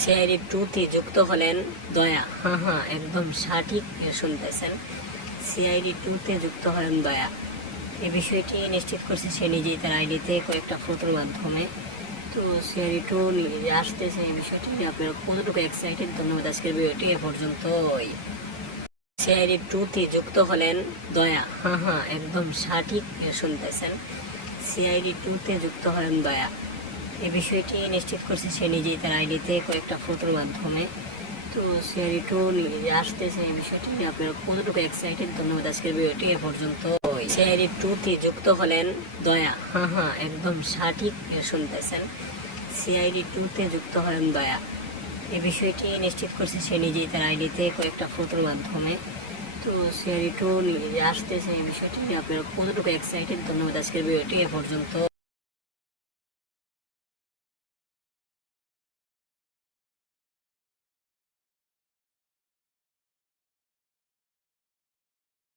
CID টুতে যুক্ত হলেন দয়া। হ্যাঁ হ্যাঁ একদম। সঠিক শুনতেছেন। সিআইডি টুতে যুক্ত হলেন দয়া। এই বিষয়টি নিশ্চিত করছে সে নিজেই তার আইডিতে কয়েকটা ফটোর মাধ্যমে। তো সিআইডি টু আসতেছে এই বিষয়টি আপনারা কতটুকু এক্সাইটেড ধন্যবাদ আজকের ভিডিওটি এ পর্যন্তই। সিআইডি টুতে যুক্ত হলেন দয়া। হ্যাঁ হ্যাঁ একদম। সঠিক শুনতেছেন। সিআইডি টুতে যুক্ত হলেন দয়া। এই বিষয়টি নিশ্চিত করছে সে নিজেই তার আইডিতে কয়েকটা ফটোর মাধ্যমে। তো সিআইডি টু আসতেছে এই বিষয়টি আপনারা কতটুকু এক্সাইটেড ধন্যবাদ আজকের ভিডিওটি এ পর্যন্ত। সিআইডি টুতে যুক্ত হলেন দয়া। হ্যাঁ হ্যাঁ একদম সঠিক শুনতেছেন। সিআইডি টুতে যুক্ত হলেন দয়া। এই বিষয়টি নিশ্চিত করছে সে নিজেই তার আইডিতে কয়েকটা ফটোর মাধ্যমে। তো সিআইডি টু আসতেছে এই বিষয়টি আপনারা কতটুকু এক্সাইটেড ধন্যবাদ আজকের ভিডিওটি এ পর্যন্ত।